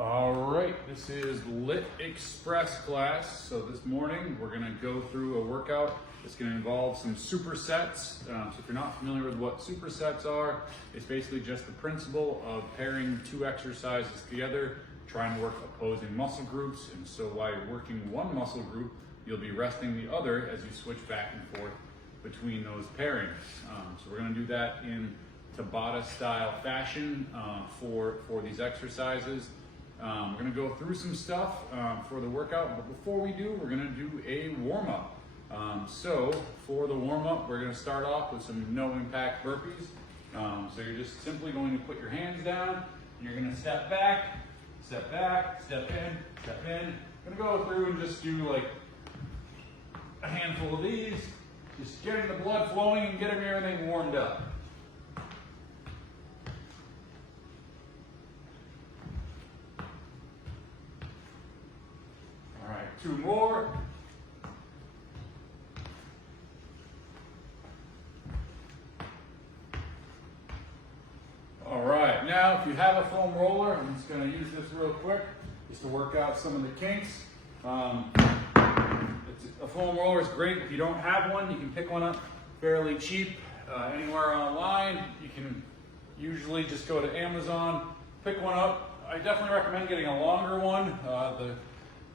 All right, this is LIIT Express class. So this morning we're going to go through a workout that's going to involve some supersets. So if you're not familiar with what supersets are, it's basically just the principle of pairing two exercises together, trying to work opposing muscle groups. And so while you're working one muscle group, you'll be resting the other as you switch back and forth between those pairings. So we're going to do that in tabata style fashion for these exercises. We're going to go through some stuff for the workout, but before we do, we're going to do a warm-up. So for the warm-up, we're going to start off with some no-impact burpees. So you're just simply going to put your hands down, and you're going to step back, step back, step in, step in. I'm going to go through and just do like a handful of these, just getting the blood flowing and getting everything warmed up. All right, two more. All right, now if you have a foam roller, I'm just going to use this real quick just to work out some of the kinks. A foam roller is great. If you don't have one, you can pick one up fairly cheap anywhere online. You can usually just go to Amazon, pick one up. I definitely recommend getting a longer one.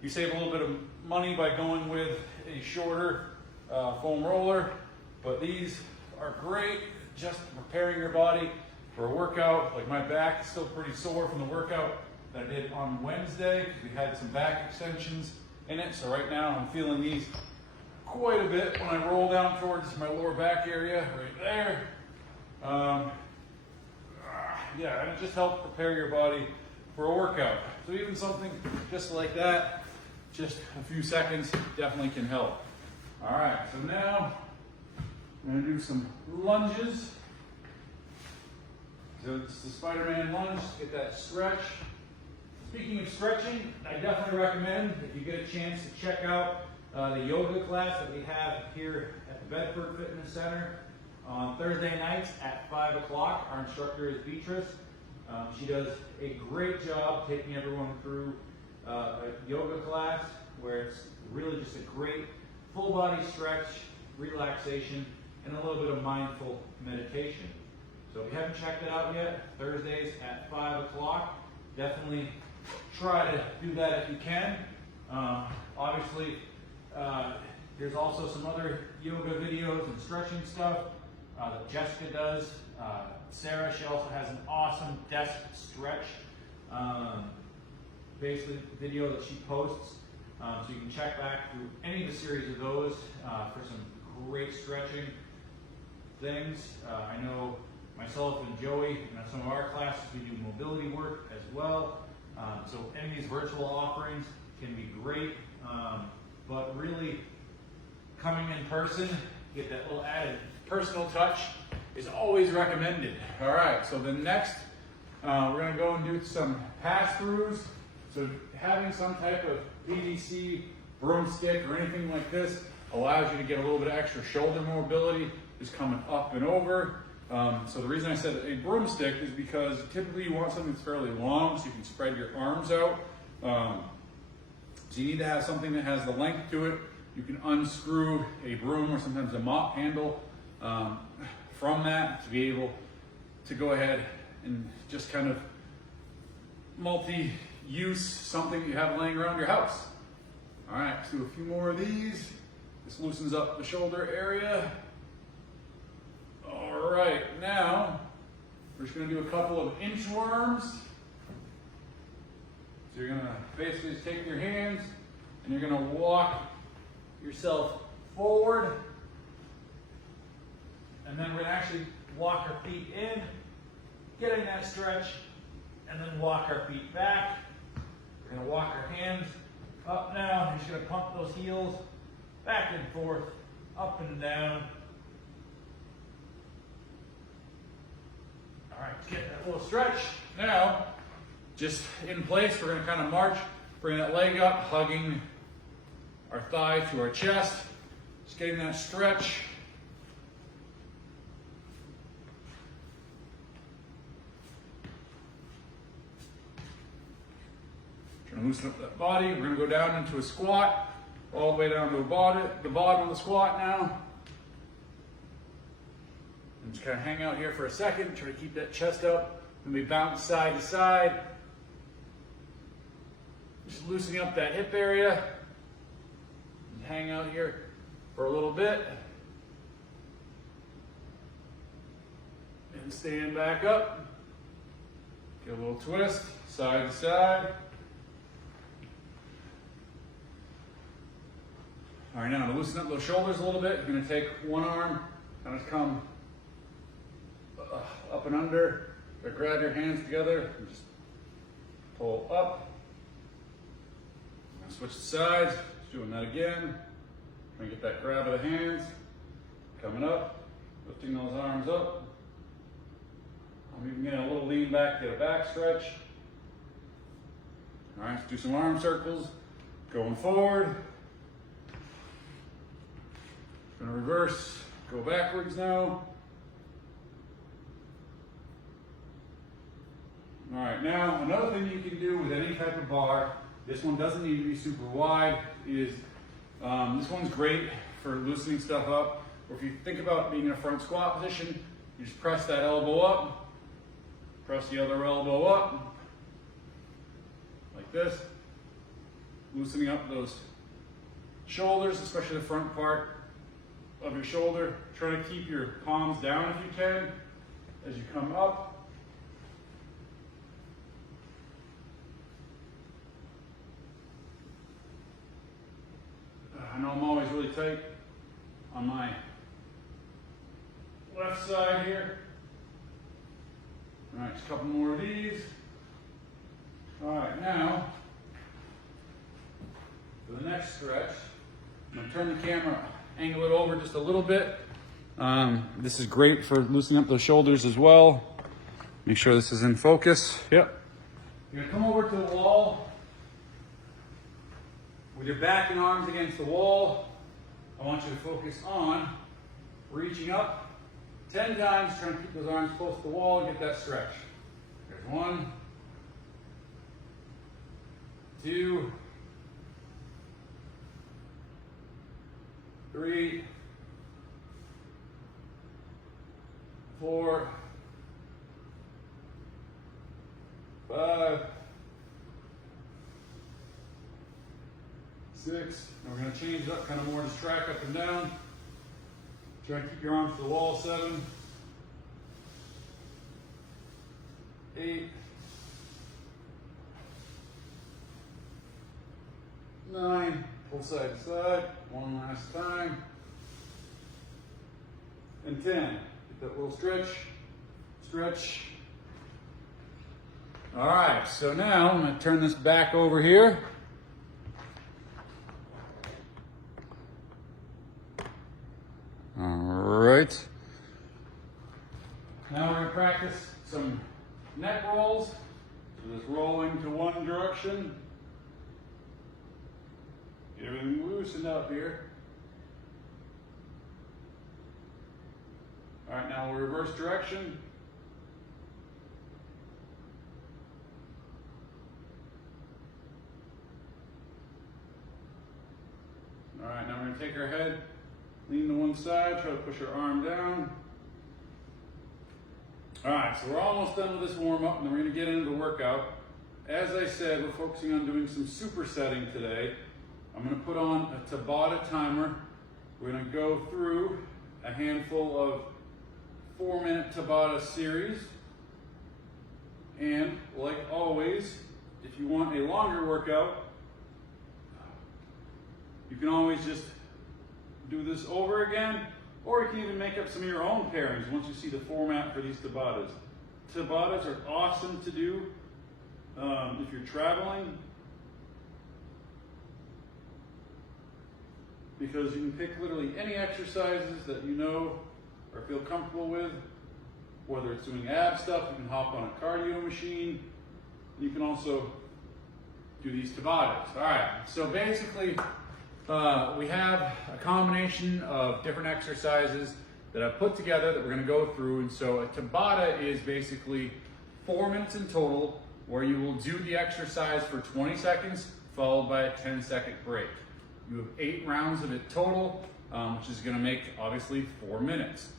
You save a little bit of money by going with a shorter foam roller, but these are great just preparing your body for a workout. Like my back is still pretty sore from the workout that I did on Wednesday because we had some back extensions in it. So right now I'm feeling these quite a bit when I roll down towards my lower back area right there. Yeah, and it just helps prepare your body for a workout. So even something just like that, just a few seconds, definitely can help. All right, so now I'm gonna do some lunges. So it's the Spider-Man lunge, get that stretch. Speaking of stretching, I definitely recommend, if you get a chance, to check out the yoga class that we have here at the Bedford Fitness Center on Thursday nights at 5 o'clock. Our instructor is Beatrice. She does a great job taking everyone through a yoga class where it's really just a great full body stretch, relaxation, and a little bit of mindful meditation. So if you haven't checked it out yet, Thursdays at 5 o'clock, definitely try to do that if you can. Obviously, there's also some other yoga videos and stretching stuff that Jessica does. Sarah, she also has an awesome desk stretch basically video that she posts. So you can check back through any of the series of those for some great stretching things. I know myself and Joey, in some of our classes, we do mobility work as well. So any of these virtual offerings can be great, but really coming in person, get that little added personal touch is always recommended. All right, so the next, we're gonna go and do some pass-throughs. So having some type of PVC broomstick or anything like this allows you to get a little bit of extra shoulder mobility, just coming up and over. So the reason I said a broomstick is because typically you want something that's fairly long so you can spread your arms out. So you need to have something that has the length to it. You can unscrew a broom or sometimes a mop handle from that to be able to go ahead and just kind of multi-use something you have laying around your house. All right, let's do a few more of these. This loosens up the shoulder area. All right, now we're just gonna do a couple of inchworms. So you're gonna basically just take your hands and you're gonna walk yourself forward. And then we're gonna actually walk our feet in, getting that stretch, and then walk our feet back. We're gonna walk our hands up now. You're just gonna pump those heels back and forth, up and down. All right, let's get that little stretch. Now, just in place, we're gonna kind of march, bring that leg up, hugging our thigh to our chest, just getting that stretch. Gonna loosen up that body. We're gonna go down into a squat, all the way down to the bottom of the squat now. And just kind of hang out here for a second, try to keep that chest up. Then we bounce side to side. Just loosening up that hip area. And hang out here for a little bit. And stand back up. Get a little twist, side to side. All right, now to loosen up those shoulders a little bit, you're gonna take one arm, kind of come up and under, or grab your hands together, and just pull up. Switch the sides, just doing that again. Try and get that grab of the hands, coming up, lifting those arms up. I'm even getting a little lean back, get a back stretch. All right, let's do some arm circles, going forward. Gonna reverse, go backwards now. All right, now another thing you can do with any type of bar, this one doesn't need to be super wide, is this one's great for loosening stuff up. Or if you think about being in a front squat position, you just press that elbow up, press the other elbow up, like this, loosening up those shoulders, especially the front part of your shoulder. Try to keep your palms down if you can as you come up. I know I'm always really tight on my left side here. All right, just a couple more of these. All right, now for the next stretch, I'm gonna turn the camera, angle it over just a little bit. This is great for loosening up those shoulders as well. Make sure this is in focus. Yep. You're gonna come over to the wall with your back and arms against the wall. I want you to focus on reaching up 10 times, trying to keep those arms close to the wall and get that stretch. There's 1, 2, 3, 4, 5, 6. Now we're going to change it up kind of more, just track up and down. Try to keep your arms to the wall. 7, 8, 9. Pull side to side. One last time. And 10. Get that little stretch. Stretch. All right, so now I'm going to turn this back over here. Right. Now we're going to practice some neck rolls. So just rolling to one direction. Get everything loosened up here. All right, now we'll reverse direction. All right, now we're going to take our head, lean to one side, try to push our arm down. All right, so we're almost done with this warm-up, and then we're going to get into the workout. As I said, we're focusing on doing some supersetting today. I'm going to put on a tabata timer. We're going to go through a handful of 4-minute tabata series. And like always, if you want a longer workout, you can always just do this over again, or you can even make up some of your own pairings once you see the format for these tabatas. Tabatas are awesome to do if you're traveling, because you can pick literally any exercises that you know or feel comfortable with. Whether it's doing ab stuff, you can hop on a cardio machine. You can also do these tabatas. All right, so basically we have a combination of different exercises that I've put together that we're going to go through. And so a tabata is basically 4 minutes in total where you will do the exercise for 20 seconds, followed by a 10-second break. You have 8 rounds of it total, which is gonna make, obviously, 4 minutes.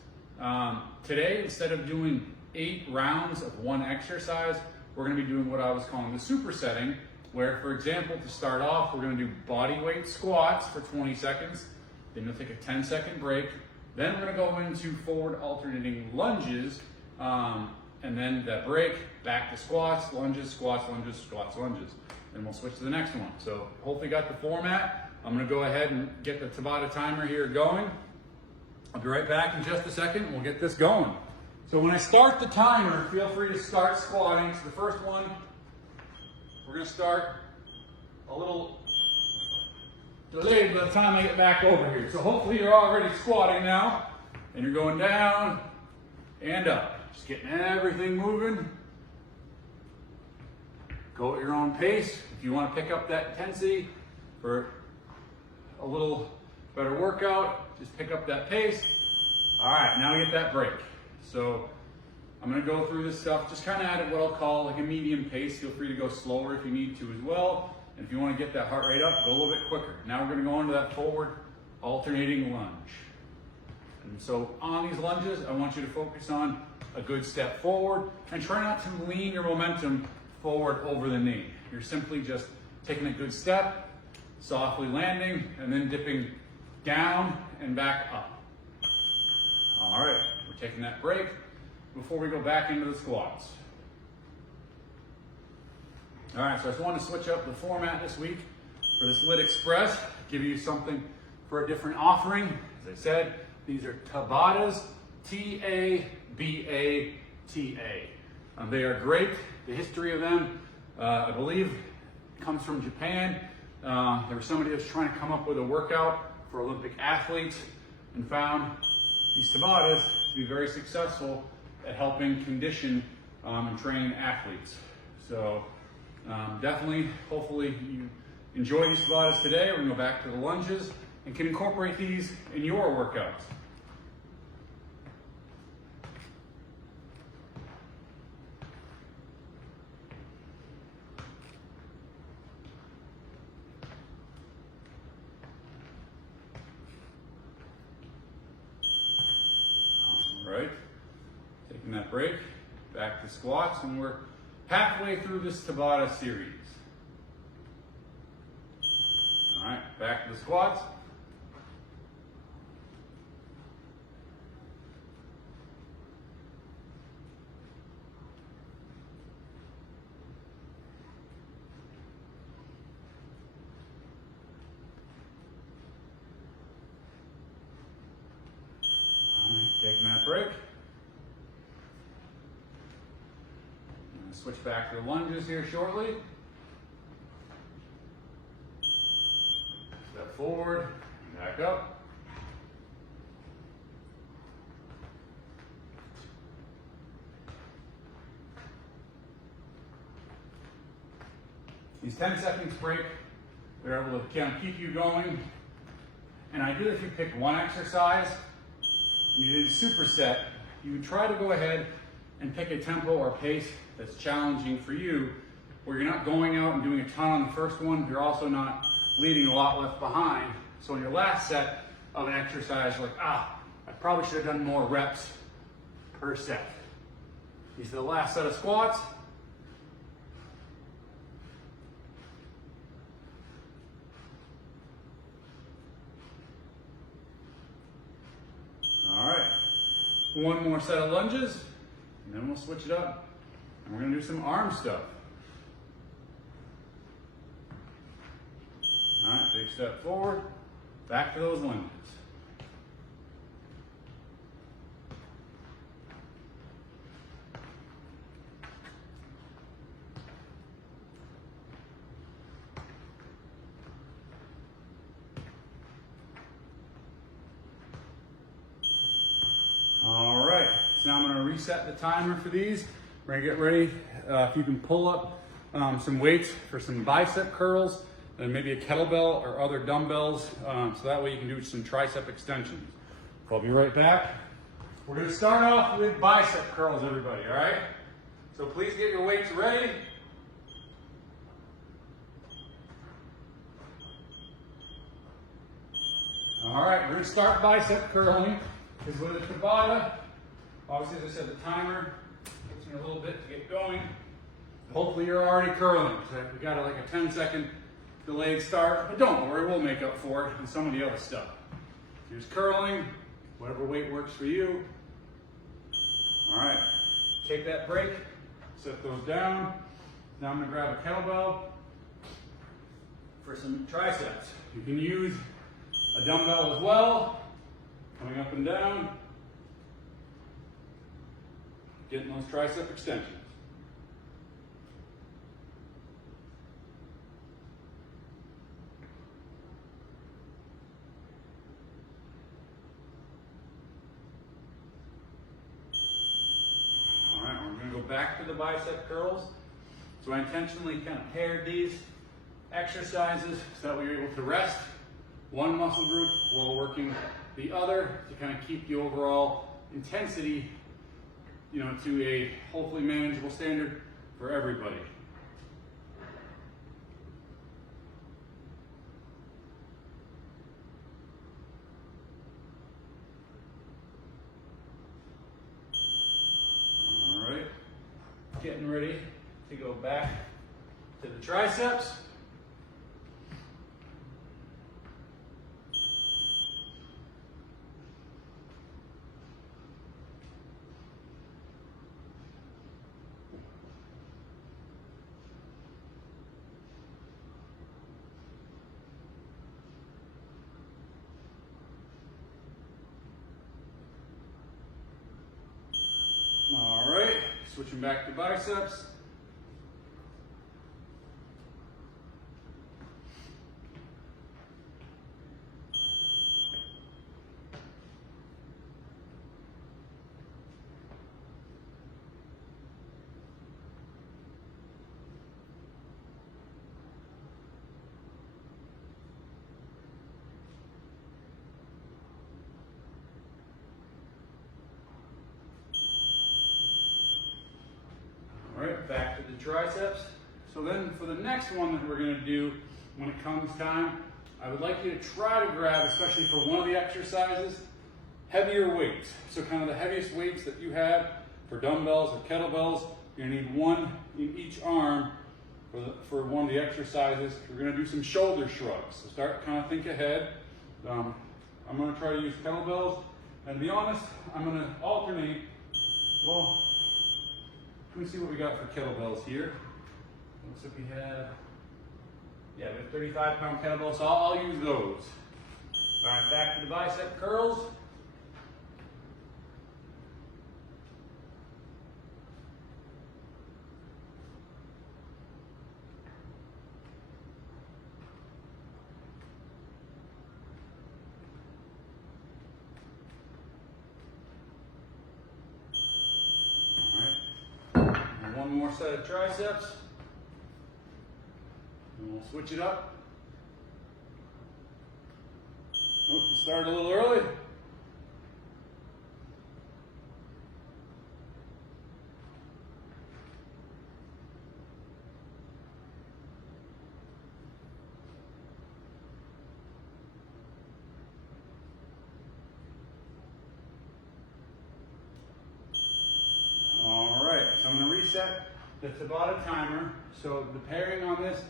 Today, instead of doing 8 rounds of one exercise, we're gonna be doing what I was calling the supersetting, where, for example, to start off, we're gonna do body weight squats for 20 seconds, then you'll take a 10-second break, then we're gonna go into forward alternating lunges, and then that break, back to squats, lunges, squats, lunges, squats, lunges. Then we'll switch to the next one. So hopefully you got the format. I'm gonna go ahead and get the Tabata timer here going. I'll be right back in just a second. We'll get this going. So when I start the timer, feel free to start squatting. So the first one, we're gonna start a little delayed by the time I get back over here. So hopefully you're already squatting now, and you're going down and up. Just getting everything moving. Go at your own pace. If you want to pick up that intensity for a little better workout, just pick up that pace. All right, now we get that break. So I'm gonna go through this stuff, just kind of at what I'll call like a medium pace. Feel free to go slower if you need to as well. And if you want to get that heart rate up, go a little bit quicker. Now we're gonna go into that forward alternating lunge. And so on these lunges, I want you to focus on a good step forward and try not to lean your momentum forward over the knee. You're simply just taking a good step, softly landing, and then dipping down and back up. All right, we're taking that break before we go back into the squats. All right, so I just want to switch up the format this week for this LIIT Express, give you something for a different offering. As I said, these are Tabatas, T-A-B-A-T-A. They are great. The history of them, I believe, comes from Japan. There was somebody that was trying to come up with a workout for Olympic athletes and found these Tabatas to be very successful at helping condition and train athletes. So definitely, hopefully you enjoy these Tabatas today. We're gonna go back to the lunges and can incorporate these in your workouts. Right, taking that break, back to squats, and we're halfway through this Tabata series. All right, back to the squats. Taking that break. Switch back to the lunges here shortly. Step forward, back up. These 10 seconds break, they're able to kind of keep you going. And ideally, if you pick one exercise, you did a superset, you would try to go ahead and pick a tempo or pace that's challenging for you, where you're not going out and doing a ton on the first one, you're also not leaving a lot left behind. So in your last set of an exercise, you're like, I probably should have done more reps per set. These are the last set of squats. All right, one more set of lunges, and then we'll switch it up. And we're gonna do some arm stuff. All right, big step forward, back to those lunges. All right, so now I'm gonna reset the timer for these. We're gonna get ready. If you can pull up some weights for some bicep curls, and maybe a kettlebell or other dumbbells, so that way you can do some tricep extensions. I'll be right back. We're gonna start off with bicep curls, everybody, all right? So please get your weights ready. All right, we're gonna start bicep curling, because with the tabata, obviously as I said, the timer takes me a little bit to get going. Hopefully you're already curling. So we got like a 10-second delayed start, but don't worry, we'll make up for it in some of the other stuff. Here's curling, whatever weight works for you. All right, take that break, set those down. Now I'm gonna grab a kettlebell for some triceps. You can use a dumbbell as well, coming up and down, getting those tricep extensions. All right, we're gonna go back to the bicep curls. So I intentionally kind of paired these exercises so that we were able to rest one muscle group while working the other to kind of keep the overall intensity, you know, to a hopefully manageable standard for everybody. All right, getting ready to go back to the triceps. All right, switching back to biceps. All right, back to the triceps. So then for the next one that we're gonna do when it comes time, I would like you to try to grab, especially for one of the exercises, heavier weights. So kind of the heaviest weights that you have for dumbbells or kettlebells, you're gonna need one in each arm for one of the exercises. We're gonna do some shoulder shrugs. So start kind of think ahead. I'm gonna try to use kettlebells, and to be honest, I'm gonna alternate. Well, let me see what we got for kettlebells here. Looks like we have, we have 35-pound kettlebells, so I'll use those. All right, back to the bicep curls. One more set of triceps, and we'll switch it up. Oh, we started a little early. All right, so I'm going to reset the tabata timer. So the pairing on this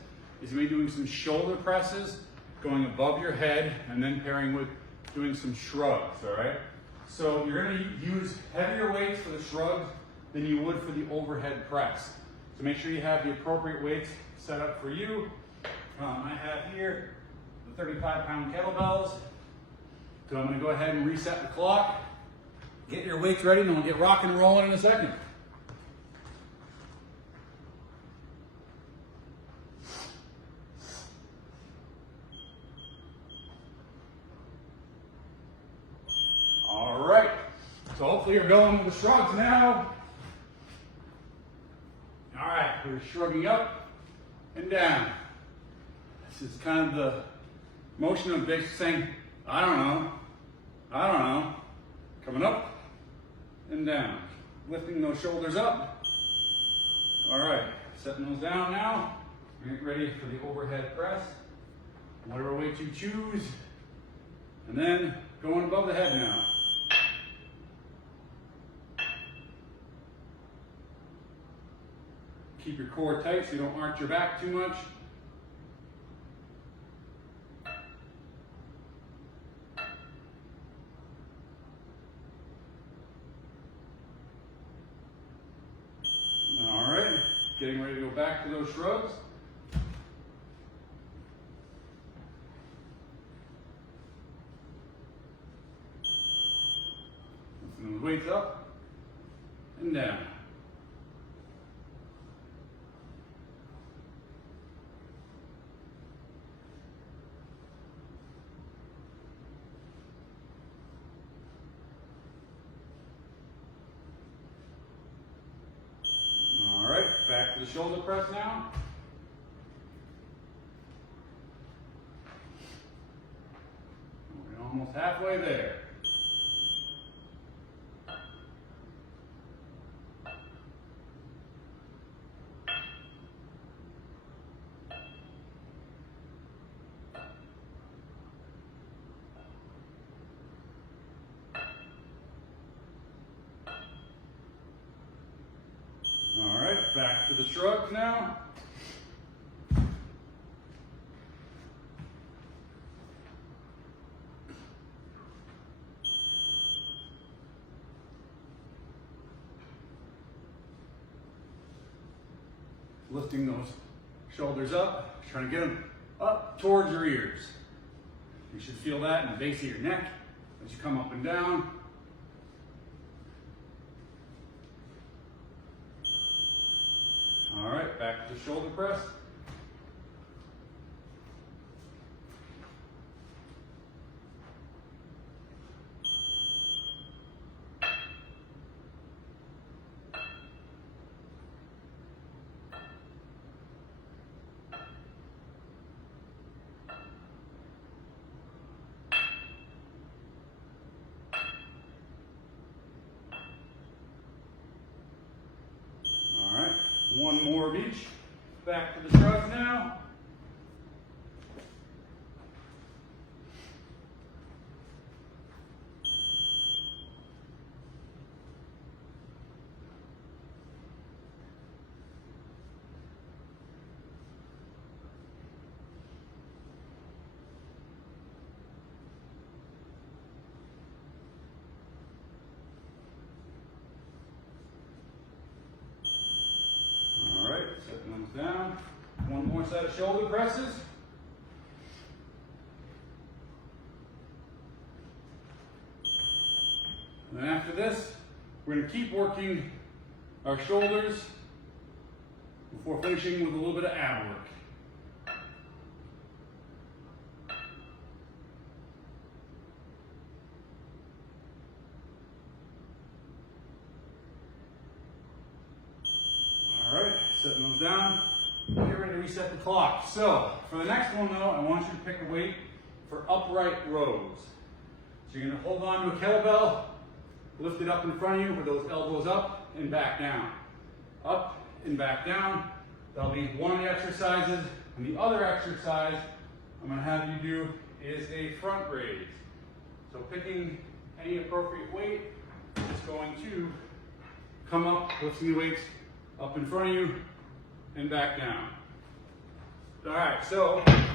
is me doing some shoulder presses, going above your head, and then pairing with doing some shrugs, all right? So you're going to use heavier weights for the shrugs than you would for the overhead press. So make sure you have the appropriate weights set up for you. I have here the 35-pound kettlebells. So I'm going to go ahead and reset the clock. Get your weights ready, and then we'll get rock and rolling in a second. All right, so hopefully you're going with the shrugs now. All right, we're shrugging up and down. This is kind of the motion of basically saying, I don't know. Coming up and down. Lifting those shoulders up. All right, setting those down now. Get ready for the overhead press. Whatever weight you choose. And then going above the head now. Keep your core tight so you don't arch your back too much. All right, getting ready to go back to those shrugs. Lifting those weights up and down. All right, back to the shoulder press now. We're almost halfway there. All right, back to the shrugs now. Lifting those shoulders up, trying to get them up towards your ears. You should feel that in the base of your neck as you come up and down. All right, back to the shoulder press. All right, one more of each. Back to the shrugs now. Down. One more set of shoulder presses. And then after this, we're going to keep working our shoulders before finishing with a little bit of ab work. All right, setting those down. Get ready to reset the clock. So, for the next one though, I want you to pick a weight for upright rows. So you're going to hold on to a kettlebell, lift it up in front of you with those elbows up and back down. Up and back down. That'll be one of the exercises. And the other exercise I'm going to have you do is a front raise. So picking any appropriate weight is going to come up, lifting the weights up in front of you and back down. All right, so if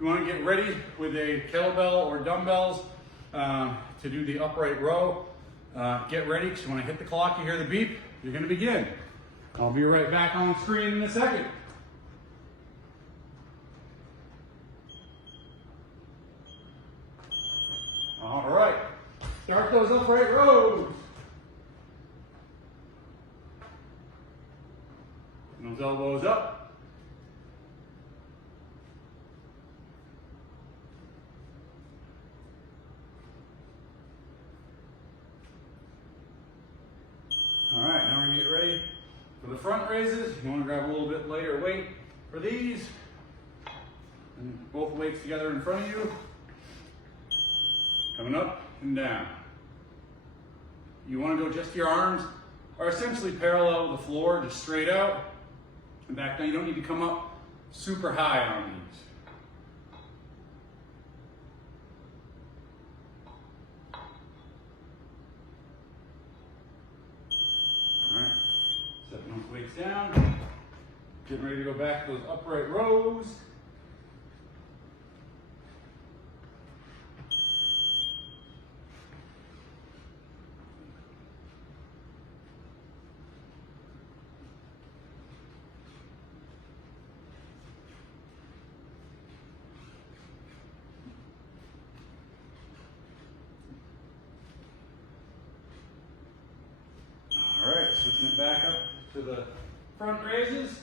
you want to get ready with a kettlebell or dumbbells to do the upright row, get ready because when I hit the clock, you hear the beep, you're going to begin. I'll be right back on the screen in a second. All right, start those upright rows. And those elbows up. All right, now we're gonna get ready for the front raises. You wanna grab a little bit lighter weight for these. And both weights together in front of you. Coming up and down. You wanna go just your arms are essentially parallel to the floor, just straight out. And back down, you don't need to come up super high on these. Getting ready to go back to those upright rows. All right, switching it back up to the front raises.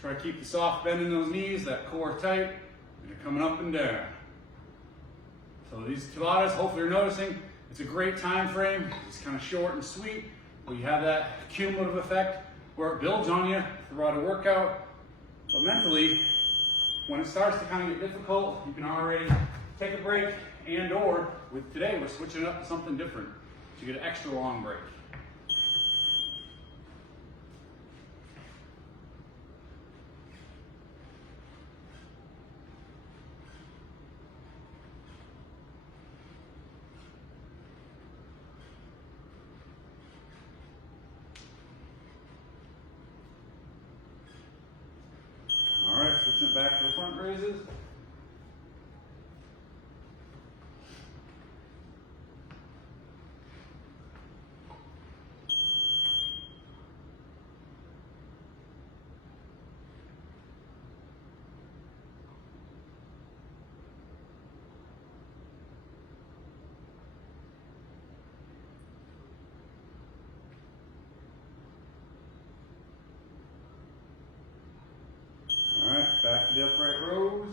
Try to keep the soft bend in those knees, that core tight, and you're coming up and down. So these tabatas, hopefully you're noticing, it's a great time frame. It's kind of short and sweet, but you have that cumulative effect where it builds on you throughout a workout. But mentally, when it starts to kind of get difficult, you can already take a break, and or with today, we're switching it up to something different. So you get an extra long break. All right, switching it back to the front raises. All right, back to the upright rows.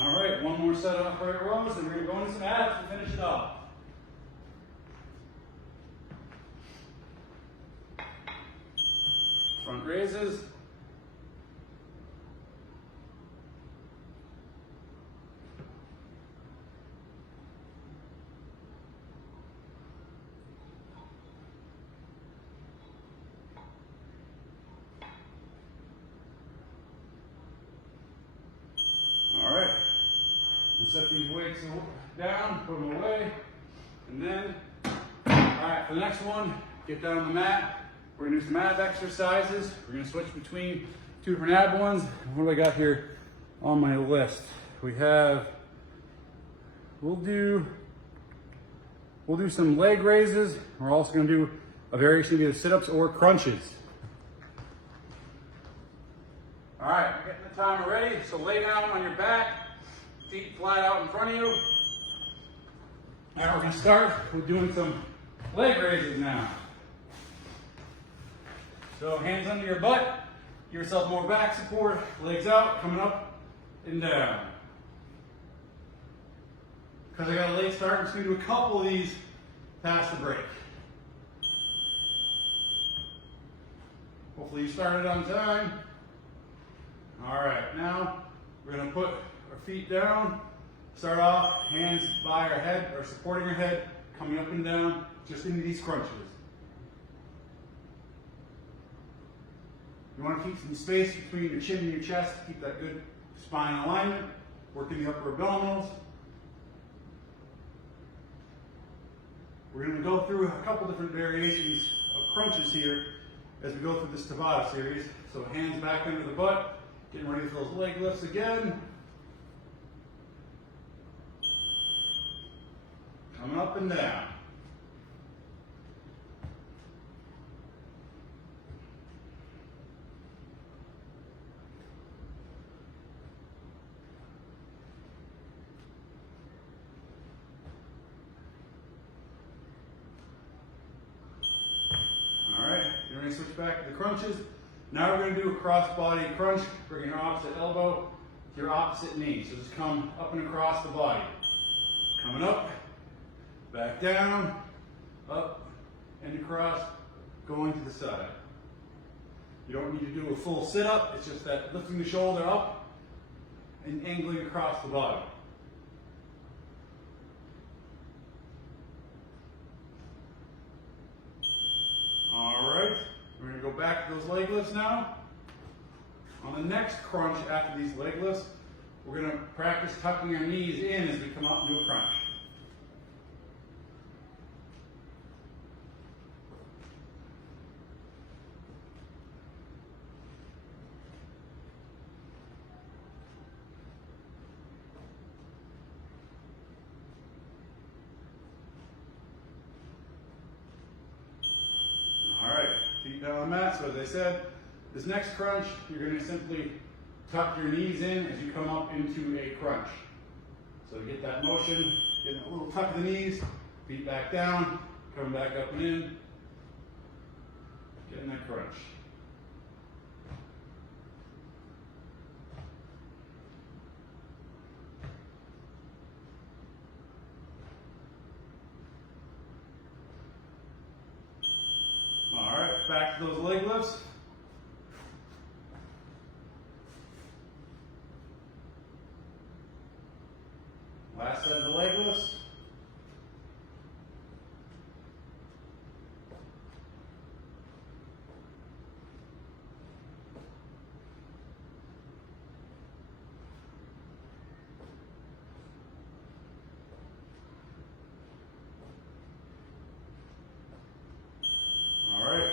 All right, one more set of upright rows, and we're going to go into some abs to finish it off. Front raises. All right, and set these weights down, put them away, and then, all right, for the next one, get down on the mat. We're gonna do some ab exercises. We're gonna switch between two different ab ones. What do I got here on my list? We have, we'll do some leg raises. We're also gonna do a variation of either sit-ups or crunches. All right, we're getting the timer ready. So lay down on your back, feet flat out in front of you. All right, we're gonna start with doing some leg raises now. So hands under your butt, give yourself more back support, legs out, coming up and down. Because I got a late start, I'm just gonna do a couple of these past the break. Hopefully you started on time. All right, now we're gonna put our feet down. Start off, hands by our head, or supporting our head, coming up and down, just into these crunches. You want to keep some space between your chin and your chest, keep that good spine alignment, working the upper abdominals. We're going to go through a couple different variations of crunches here as we go through this Tabata series. So hands back under the butt, getting ready for those leg lifts again. Coming up and down. You're going to switch back to the crunches. Now we're going to do a cross body crunch, bringing your opposite elbow to your opposite knee. So just come up and across the body. Coming up, back down, up, and across, going to the side. You don't need to do a full sit-up, it's just that lifting the shoulder up and angling across the body. All right, we're gonna go back to those leg lifts now. On the next crunch after these leg lifts, we're gonna practice tucking our knees in as we come up into a crunch. All right, feet down on the mat. So as I said, this next crunch, you're going to simply tuck your knees in as you come up into a crunch. So get that motion, getting a little tuck of the knees, feet back down, coming back up and in, getting that crunch. All right, back to those leg lifts. Last set of the leg lifts. All right,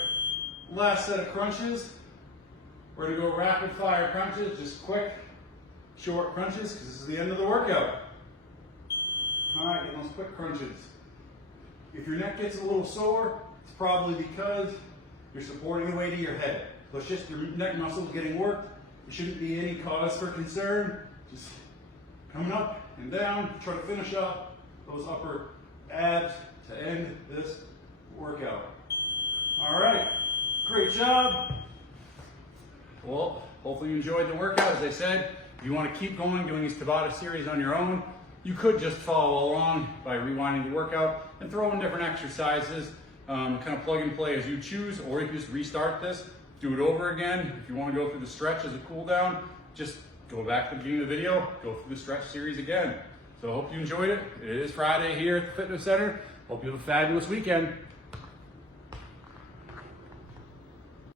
last set of crunches. We're gonna go rapid fire crunches, just quick, short crunches, because this is the end of the workout. All right, get those quick crunches. If your neck gets a little sore, it's probably because you're supporting the weight of your head. So it's just your neck muscles getting worked. There shouldn't be any cause for concern. Just coming up and down, try to finish up those upper abs to end this workout. All right, great job. Well, hopefully you enjoyed the workout. As I said, if you want to keep going, doing these Tabata series on your own, you could just follow along by rewinding the workout and throw in different exercises, kind of plug and play as you choose, or you can just restart this, do it over again. If you want to go through the stretch as a cool down, just go back to the beginning of the video, go through the stretch series again. So I hope you enjoyed it. It is Friday here at the fitness center. Hope you have a fabulous weekend.